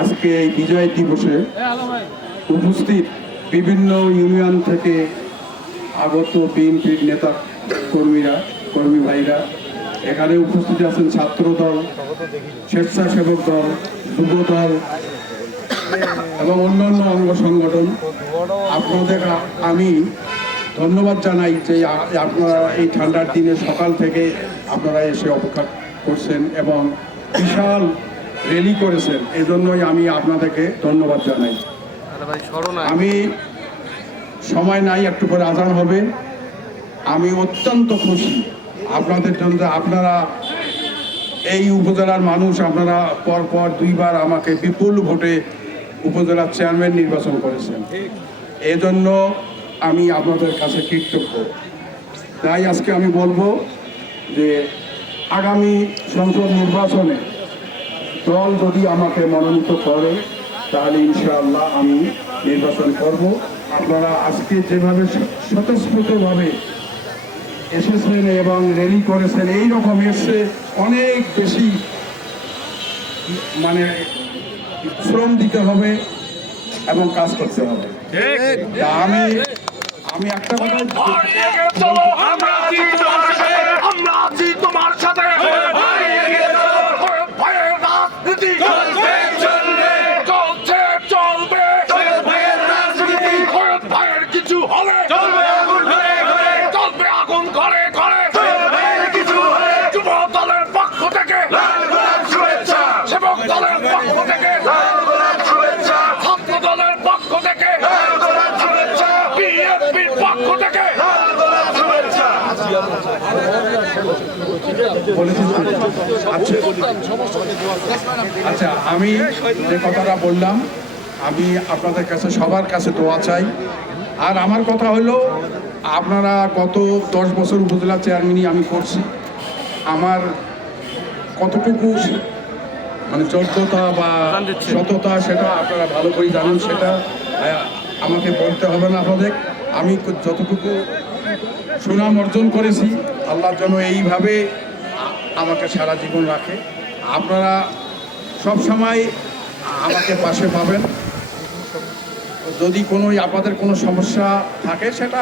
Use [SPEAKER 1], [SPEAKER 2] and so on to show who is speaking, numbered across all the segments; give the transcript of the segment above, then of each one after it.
[SPEAKER 1] আজকে এই বিজয় দিবসে উপস্থিত বিভিন্ন ইউনিয়ন থেকে আগত বিএনপির নেতা কর্মীরা, কর্মী ভাইরা, এখানে উপস্থিত আছেন ছাত্র দল, স্বেচ্ছাসেবক দল, যুব দল, এবং অন্যান্য অঙ্গ সংগঠন। আপনাদের আমি ধন্যবাদ জানাই যে আপনারা এই ঠান্ডার দিনে সকাল থেকে আপনারা এসে অপেক্ষা করছেন এবং বিশাল র্যালি করেছেন এজন্যই আমি আপনাদেরকে ধন্যবাদ জানাই। আমি সময় নাই একটু পরে আজান হবে। আমি অত্যন্ত খুশি। আপনাদের জন্য আপনারা এই উপজেলার মানুষ আপনারা পর পর দুইবার আমাকে বিপুল ভোটে উপজেলার চেয়ারম্যান নির্বাচন করেছেন। এজন্য আমি আপনাদের কাছে কৃতজ্ঞ। তাই আজকে আমি বলব যে আগামী সংসদ নির্বাচনে দল যদি আমাকে মনোনীত করে তাহলে ইনশাআল্লাহ আমি নির্বাচন করব। আপনারা আজকে যেভাবে স্বতঃস্ফূর্তভাবে এসেছেন এবং র্যালি করেছেন এই রকম এসে অনেক বেশি মানে শ্রম দিতে হবে এবং কাজ করতে হবে। আমি আমি একটা কথা আচ্ছা আমি যে কথাটা বললাম, আমি আপনাদের কাছে, সবার কাছে দোয়া চাই। আর আমার কথা হলো, আপনারা গত দশ বছর উপজেলা চেয়ারম্যানই আমি করছি। আমার কতটুকু মানে যোগ্যতা বা সততা সেটা আপনারা ভালো করে জানেন, সেটা আমাকে বলতে হবে না আপনাদের। আমি যতটুকু সুনাম অর্জন করেছি। আল্লাহর জন্য এইভাবে আমাকে সারা জীবন রাখে। আপনারা সব সময় আমাকে পাশে পাবেন। যদি কোনো আপনাদের কোনো সমস্যা থাকে, সেটা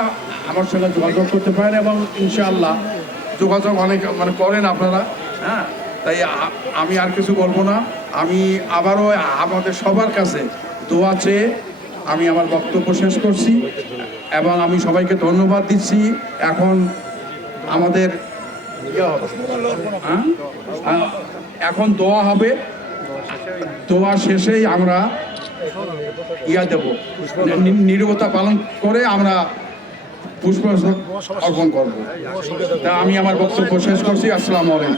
[SPEAKER 1] আমার সঙ্গে যোগাযোগ করতে পারেন এবং ইনশাআল্লাহ যোগাযোগ অনেক মানে করেন আপনারা হ্যাঁ? তাই আমি আর কিছু বলব না। আমি আবারও আমাদের সবার কাছে দোয়া চেয়ে আমি আমার বক্তব্য শেষ করছি এবং আমি সবাইকে ধন্যবাদ দিচ্ছি। এখন আমাদের হ্যাঁ? এখন দোয়া হবে। দোয়া শেষেই আমরা ইয়া দেব। নীরবতা পালন করে আমরা পুষ্প অর্পণ করব। তা আমি আমার বক্তব্য শেষ করছি। আসসালামু আলাইকুম।